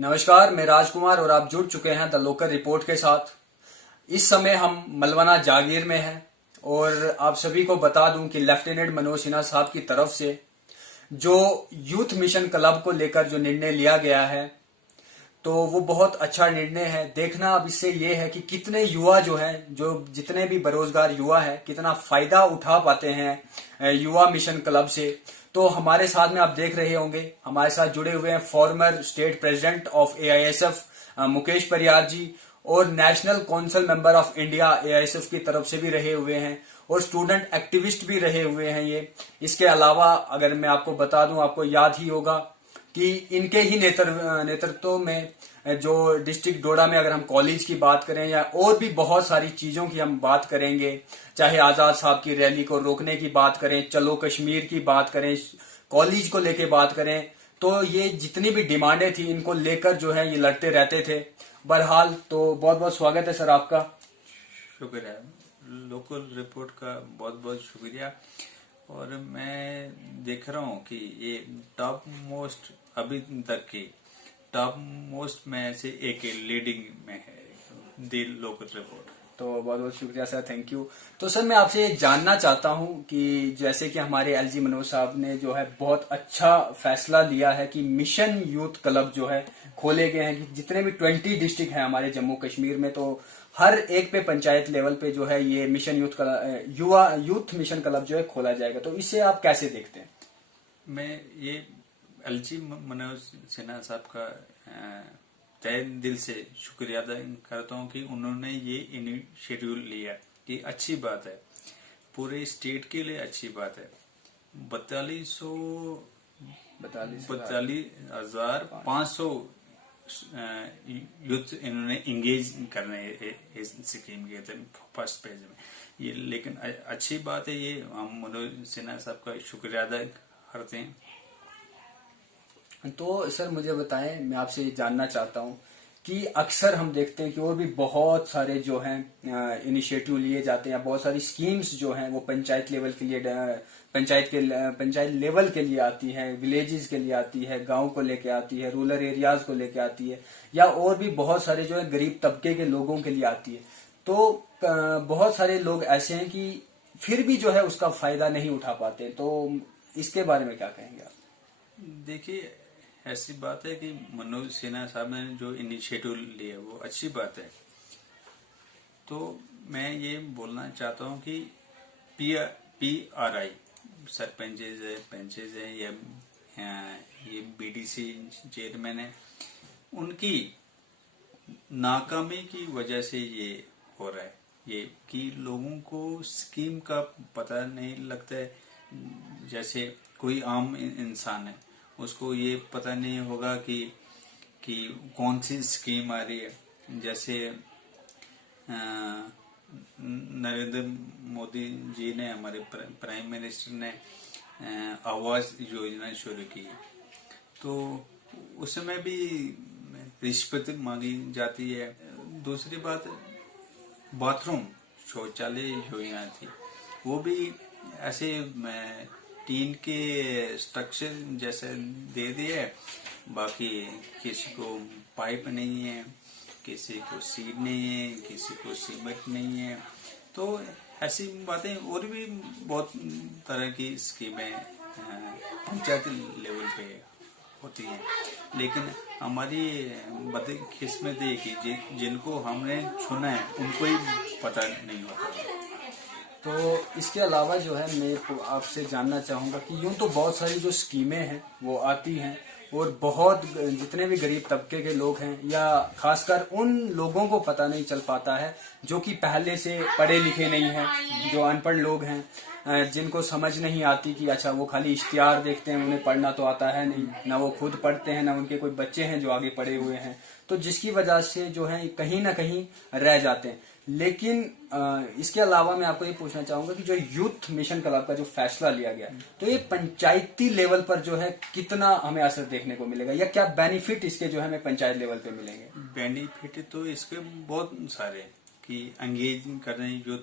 नमस्कार, मैं राजकुमार और आप जुड़ चुके हैं द लोकल रिपोर्ट के साथ। इस समय हम मलवाना जागीर में हैं और आप सभी को बता दूं कि लेफ्टिनेंट मनोज सिन्हा साहब की तरफ से जो यूथ मिशन क्लब को लेकर जो निर्णय लिया गया है तो वो बहुत अच्छा निर्णय है। देखना अब इससे ये है कि कितने युवा जो हैं, जो जितने भी बेरोजगार युवा हैं, कितना फायदा उठा पाते हैं युवा मिशन क्लब से। तो हमारे साथ में आप देख रहे होंगे, हमारे साथ जुड़े हुए हैं farmer state president of AISF Mukesh Pariyar जी और national council member of India AISF की तरफ से भी रहे हुए हैं और स्टूडेंट एक्टिविस्ट भी रहे हुए हैं ये। इसके अलावा अगर मैं आपको बता दूं, आपको याद ही होगा कि इनके ही नेतृत्व में जो डिस्ट्रिक्ट डोडा में अगर हम कॉलेज की बात करें या और भी बहुत सारी चीजों की हम बात करेंगे, चाहे आजाद साहब की रैली को रोकने की बात करें, चलो कश्मीर की बात करें, कॉलेज को लेके बात करें, तो ये जितनी भी डिमांडें थी इनको लेकर जो है ये लड़ते रहते थे। बहरहाल तो बहुत बहुत स्वागत है सर आपका। शुक्रिया, लोकल रिपोर्ट का बहुत बहुत शुक्रिया। और मैं देख रहा हूँ कि ये टॉप मोस्ट अभी तक की टॉप मोस्ट में से एक लीडिंग में है दी लोकल रिपोर्ट। तो बहुत बहुत शुक्रिया सर, थैंक यू। तो सर मैं आपसे ये जानना चाहता हूँ कि जैसे कि हमारे एलजी मनोज साहब ने जो है बहुत अच्छा फैसला लिया है कि मिशन यूथ क्लब जो है खोले गए हैं कि जितने भी 20 डिस्ट्रिक्ट हैं हमारे जम्मू कश्मीर में, तो हर एक पे पंचायत लेवल पे जो है ये मिशन यूथ क्लब, युवा यूथ मिशन क्लब जो है खोला जाएगा। तो इसे आप कैसे देखते हैं? मैं ये एलजी मनोज सिन्हा साहब का तहे दिल से शुक्रिया अदा करता हूँ कि उन्होंने ये इनिशिएटिव लिया। ये अच्छी बात है, पूरे स्टेट के लिए अच्छी बात है। 42,500 यूथ इन्होंने इंगेज करने इस स्कीम के थे फर्स्ट पेज में ये। लेकिन अच्छी बात है, ये हम मनोज सिन्हा साहब का शुक्रिया अदा करते हैं। तो सर मुझे बताएं, मैं आपसे ये जानना चाहता हूं कि अक्सर हम देखते हैं कि और भी बहुत सारे जो हैं इनिशिएटिव लिए जाते हैं, बहुत सारी स्कीम्स जो हैं वो पंचायत लेवल के लिए पंचायत लेवल के लिए आती है, विलेजेस के लिए आती है, गांव को लेके आती है, रूरल एरियाज को लेके आती है, या और भी बहुत सारे जो है गरीब तबके के लोगों के लिए आती है। तो बहुत सारे लोग ऐसे हैं कि फिर भी जो है उसका फायदा नहीं उठा पाते। तो इसके बारे में क्या कहेंगे आप? देखिए, ऐसी बात है कि मनोज सिन्हा साहब ने जो इनिशिएटिव लिया वो अच्छी बात है। तो मैं ये बोलना चाहता हूँ कि PRI सरपंचेज है, पंचेज है या ये BDC चेयरमैन है, उनकी नाकामी की वजह से ये हो रहा है। ये कि लोगों को स्कीम का पता नहीं लगता है। जैसे कोई आम इंसान है, उसको ये पता नहीं होगा कि कौन सी स्कीम आ रही है। जैसे नरेंद्र मोदी जी ने, हमारे प्राइम मिनिस्टर ने आवास योजना शुरू की, तो उसमें भी रिश्वत मांगी जाती है। दूसरी बात, बाथरूम शौचालय योजना थी, वो भी ऐसे टीन के स्ट्रक्चर जैसे दे दिए, बाकी किसी को पाइप नहीं है, किसी को सीड नहीं है, किसी को सीमेंट नहीं है। तो ऐसी बातें और भी बहुत तरह की स्कीमें पंचायत लेवल पे होती हैं। लेकिन हमारी बदकिस्मती है कि जिनको हमने चुना है उनको ही पता नहीं होता। तो इसके अलावा जो है मैं आपसे जानना चाहूंगा कि यूं तो बहुत सारी जो स्कीमें हैं वो आती हैं और बहुत जितने भी गरीब तबके के लोग हैं या खासकर उन लोगों को पता नहीं चल पाता है जो कि पहले से पढ़े लिखे नहीं हैं, जो अनपढ़ लोग हैं, जिनको समझ नहीं आती कि अच्छा वो खाली इश्तिहार देखते हैं, उन्हें पढ़ना तो आता है नहीं, ना वो खुद पढ़ते हैं, ना उनके कोई बच्चे हैं जो आगे पढ़े हुए हैं, तो जिसकी वजह से जो है कहीं ना कहीं रह जाते हैं। लेकिन इसके अलावा मैं आपको ये पूछना चाहूंगा कि जो यूथ मिशन क्लब का जो फैसला लिया गया, तो ये पंचायती लेवल पर जो है कितना हमें असर देखने को मिलेगा या क्या बेनिफिट इसके जो है हमें पंचायत लेवल पे मिलेंगे? बेनिफिट तो इसके बहुत सारे कि एंगेज कर रहे हैं यूथ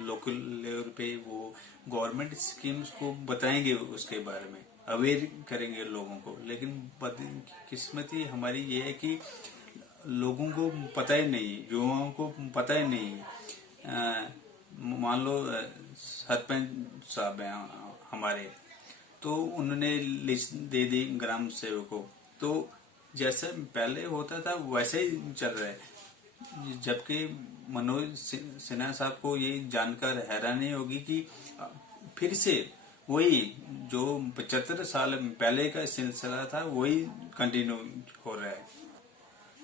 लोकल लेवल पे, वो गवर्नमेंट स्कीम्स को बताएंगे उसके बारे में, अवेयर करेंगे लोगों को। लेकिन किस्मती हमारी ये है कि लोगों को पता ही नहीं, युवाओं को पता ही नहीं। मान लो सरपंच साहब हैं हमारे, तो उन्होंने लिस्ट दे दी ग्राम सेवक को, तो जैसे पहले होता था वैसे ही चल रहा है। जबकि मनोज सिन्हा साहब को ये जानकर हैरानी होगी कि फिर से वही जो 75 साल पहले का सिलसिला था वही कंटिन्यू हो रहा है।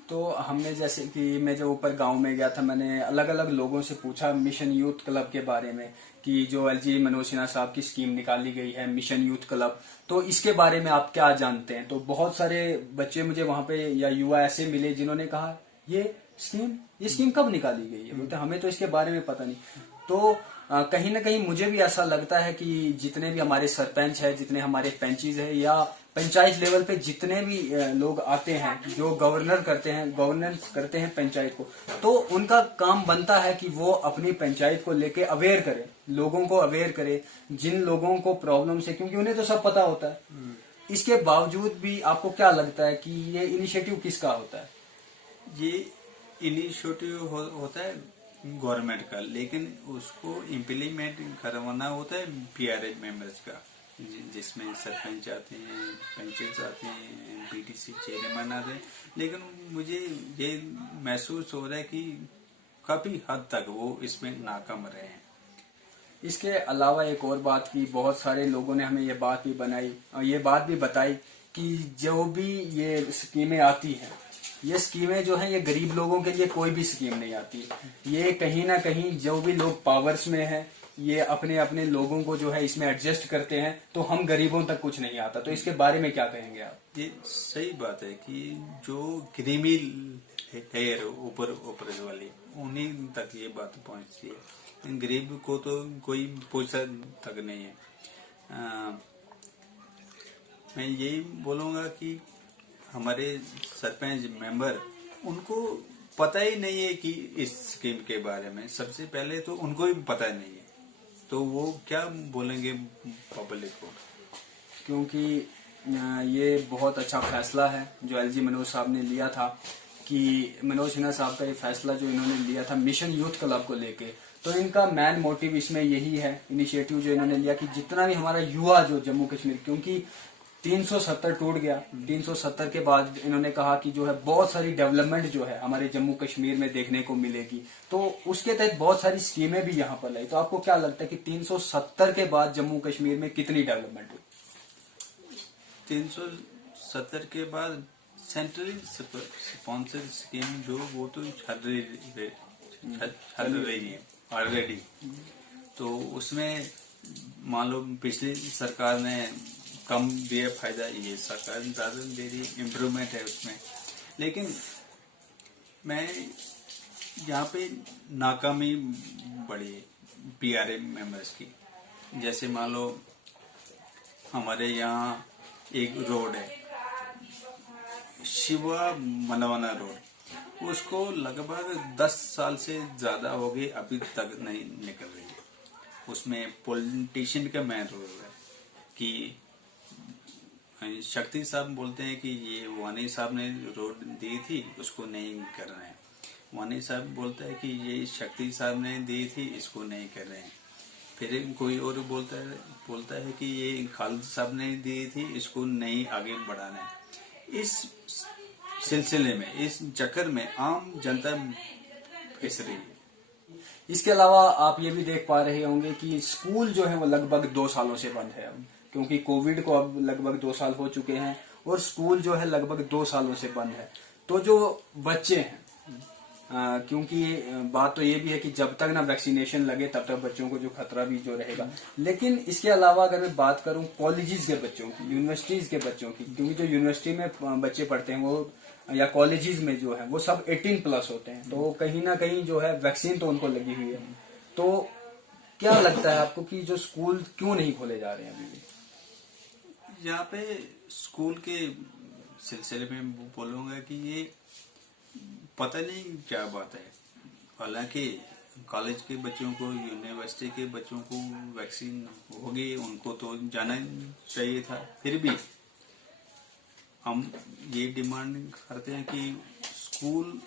तो हमने जैसे कि मैं जब ऊपर गांव में गया था, मैंने अलग अलग लोगों से पूछा मिशन यूथ क्लब के बारे में कि जो एलजी मनोज सिन्हा साहब की स्कीम निकाली गई है मिशन यूथ क्लब, तो इसके बारे में आप क्या जानते हैं। तो बहुत सारे बच्चे मुझे वहां पे या युवा ऐसे मिले जिन्होंने कहा ये स्कीम कब निकाली गई है, बोलते हमें तो इसके बारे में पता नहीं। तो कहीं ना कहीं मुझे भी ऐसा लगता है कि जितने भी हमारे सरपंच है, जितने हमारे पंचीज है, या पंचायत लेवल पे जितने भी लोग आते हैं जो गवर्नेंस करते हैं पंचायत को, तो उनका काम बनता है कि वो अपनी पंचायत को लेके अवेयर करे, लोगों को अवेयर करे, जिन लोगों को प्रॉब्लम है, क्योंकि उन्हें तो सब पता होता है। इसके बावजूद भी आपको क्या लगता है कि ये इनिशिएटिव किसका होता है? ये इनिशिएटिव होता है गवर्नमेंट का, लेकिन उसको इम्प्लीमेंट करवाना होता है पीआरए मेंबर्स का, जिसमें सरपंच आते हैं, पंचायत आते हैं, बीडीसी चेयरमैन आते हैं। लेकिन मुझे ये महसूस हो रहा है कि काफी हद तक वो इसमें नाकाम रहे हैं। इसके अलावा एक और बात की, बहुत सारे लोगों ने हमें ये बात भी बनाई और ये बात भी बताई कि जो भी ये स्कीमें आती हैं, ये स्कीमें जो हैं ये गरीब लोगों के लिए कोई भी स्कीम नहीं आती। ये कहीं ना कहीं जो भी लोग पावर्स में हैं ये अपने अपने लोगों को जो है इसमें एडजस्ट करते हैं, तो हम गरीबों तक कुछ नहीं आता। तो इसके बारे में क्या कहेंगे आप? ये सही बात है कि जो क्रीमी लेयर ऊपर वाली, उन्हीं तक ये बात पहुंचती है। गरीब को तो कोई पूछता तक नहीं है। मैं यही बोलूंगा कि हमारे सरपंच मेंबर, उनको पता ही नहीं है कि इस स्कीम के बारे में। सबसे पहले तो उनको भी पता नहीं है, तो वो क्या बोलेंगे पब्लिक को। क्योंकि ये बहुत अच्छा फैसला है जो एलजी मनोज साहब ने लिया था, कि मनोज सिन्हा साहब का ये फैसला जो इन्होंने लिया था मिशन यूथ क्लब को लेके, तो इनका मेन मोटिव इसमें यही है, इनिशिएटिव जो इन्होंने लिया कि जितना भी हमारा युवा जो जम्मू कश्मीर, क्योंकि 370 टूट गया, 370 के बाद इन्होंने कहा कि जो है बहुत सारी डेवलपमेंट जो है हमारे जम्मू कश्मीर में देखने को मिलेगी, तो उसके तहत बहुत सारी स्कीमें भी यहाँ पर लाई। तो आपको क्या लगता है कि 370 के बाद जम्मू कश्मीर में कितनी डेवलपमेंट हुई? 370 के बाद सेंट्रली स्पॉन्सर्ड स्कीम जो वो तो चल रही है ऑलरेडी। तो उसमें मान लो पिछली सरकार ने कम दिया फायदा, ये सरकार ज्यादा दे रही, इम्प्रूवमेंट है उसमें। लेकिन मैं यहाँ पे नाकामी बड़ी पीआरए मेंबर्स की, जैसे मान लो हमारे यहाँ एक रोड है शिवा मनवाना रोड, उसको लगभग 10 साल से ज्यादा हो गए, अभी तक नहीं निकल रही है। उसमें पॉलिटिशियन का मेन रोल है कि शक्ति साहब बोलते हैं कि ये वानी साहब ने रोड दी थी, उसको नहीं करना है। वानी साहब बोलता है कि ये शक्ति साहब ने दी थी, इसको नहीं कर रहे हैं। फिर कोई और बोलता है कि ये खालिद साहब ने दी थी, इसको नहीं आगे बढ़ाना है। इस सिलसिले में, इस चक्कर में आम जनता पिस रही है। इसके अलावा आप ये भी देख पा रहे होंगे कि स्कूल जो है वो लगभग 2 सालों से बंद है अब, क्योंकि कोविड को अब लगभग 2 साल हो चुके हैं और स्कूल जो है लगभग 2 सालों से बंद है। तो जो बच्चे हैं, क्योंकि बात तो ये भी है कि जब तक ना वैक्सीनेशन लगे तब तक बच्चों को जो खतरा भी जो रहेगा। लेकिन इसके अलावा अगर मैं बात करूं कॉलेजेस के बच्चों की, यूनिवर्सिटीज के बच्चों की, क्योंकि जो यूनिवर्सिटी में बच्चे पढ़ते हैं वो या कॉलेजेस में जो है वो सब 18+ होते हैं, तो कहीं ना कहीं जो है वैक्सीन तो उनको लगी हुई है। तो क्या लगता है आपको कि जो स्कूल क्यों नहीं खोले जा रहे हैं अभी भी? यहाँ पे स्कूल के सिलसिले में बोलूंगा कि ये पता नहीं क्या बात है। हालांकि कॉलेज के बच्चों को, यूनिवर्सिटी के बच्चों को वैक्सीन होगी, उनको तो जाना चाहिए था। फिर भी हम ये डिमांड करते हैं कि स्कूल,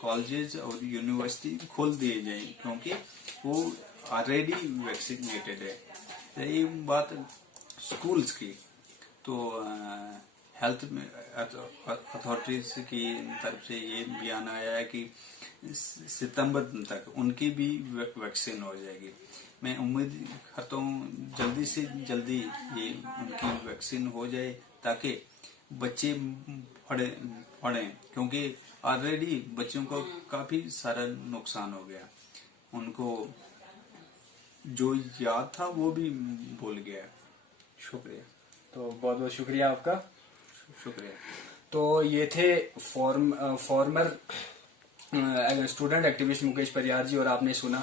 कॉलेजेस और यूनिवर्सिटी खोल दिए जाएं, क्योंकि वो ऑलरेडी वैक्सीनेटेड है। रही बात स्कूल्स की, तो हेल्थ अथॉरिटीज की तरफ से ये बयान आया है कि सितंबर तक उनकी भी वैक्सीन हो जाएगी। मैं उम्मीद करता हूँ जल्दी से जल्दी ये उनकी वैक्सीन हो जाए, ताकि बच्चे पढ़ें, क्योंकि ऑलरेडी बच्चों को काफी सारा नुकसान हो गया। उनको जो याद था वो भी भूल गया। शुक्रिया। तो बहुत बहुत शुक्रिया आपका। शुक्रिया। तो ये थे फॉर्मर स्टूडेंट एक्टिविस्ट मुकेश परिहार जी, और आपने सुना।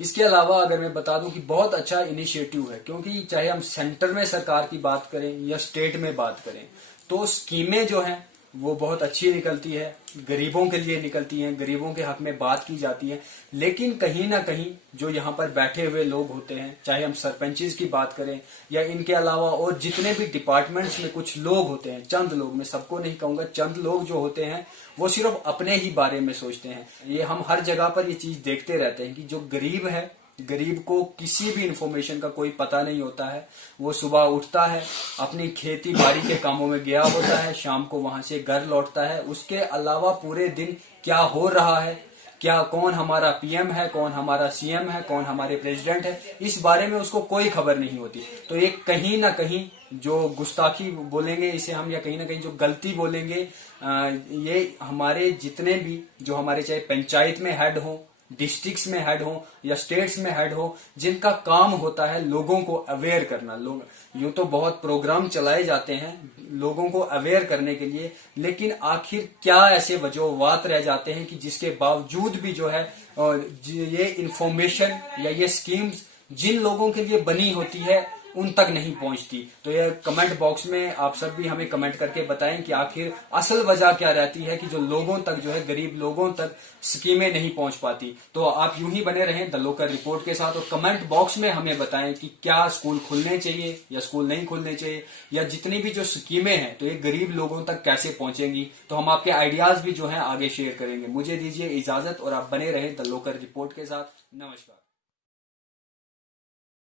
इसके अलावा अगर मैं बता दूं कि बहुत अच्छा इनिशिएटिव है, क्योंकि चाहे हम सेंटर में सरकार की बात करें या स्टेट में बात करें, तो स्कीमें जो हैं वो बहुत अच्छी निकलती है, गरीबों के लिए निकलती हैं, गरीबों के हक में बात की जाती है। लेकिन कहीं ना कहीं जो यहाँ पर बैठे हुए लोग होते हैं, चाहे हम सरपंचेस की बात करें या इनके अलावा और जितने भी डिपार्टमेंट्स में कुछ लोग होते हैं, चंद लोग, मैं सबको नहीं कहूंगा, चंद लोग जो होते हैं वो सिर्फ अपने ही बारे में सोचते हैं। ये हम हर जगह पर ये चीज देखते रहते हैं कि जो गरीब है, गरीब को किसी भी इंफॉर्मेशन का कोई पता नहीं होता है। वो सुबह उठता है, अपनी खेती बाड़ी के कामों में गया होता है, शाम को वहां से घर लौटता है। उसके अलावा पूरे दिन क्या हो रहा है, क्या कौन हमारा पीएम है, कौन हमारा सीएम है, कौन हमारे प्रेसिडेंट है, इस बारे में उसको कोई खबर नहीं होती। तो ये कहीं ना कहीं जो गुस्ताखी बोलेंगे इसे हम, या कहीं ना कहीं जो गलती बोलेंगे, ये हमारे जितने भी जो हमारे चाहे पंचायत में हेड हो, डिस्ट्रिक्ट्स में हेड हो या स्टेट्स में हेड हो, जिनका काम होता है लोगों को अवेयर करना। लोग यूं तो बहुत प्रोग्राम चलाए जाते हैं लोगों को अवेयर करने के लिए, लेकिन आखिर क्या ऐसे वजूहत रह जाते हैं कि जिसके बावजूद भी जो है ये इंफॉर्मेशन या ये स्कीम्स जिन लोगों के लिए बनी होती है उन तक नहीं पहुंचती। तो ये कमेंट बॉक्स में आप सब भी हमें कमेंट करके बताएं कि आखिर असल वजह क्या रहती है कि जो लोगों तक जो है, गरीब लोगों तक स्कीमें नहीं पहुंच पाती। तो आप यूं ही बने रहें द लोकल रिपोर्ट के साथ, और कमेंट बॉक्स में हमें बताएं कि क्या स्कूल खुलने चाहिए या स्कूल नहीं खुलने चाहिए, या जितनी भी जो स्कीमें हैं तो ये गरीब लोगों तक कैसे पहुंचेंगी। तो हम आपके आइडियाज भी जो है आगे शेयर करेंगे। मुझे दीजिए इजाजत और आप बने रहें द लोकल रिपोर्ट के साथ। नमस्कार।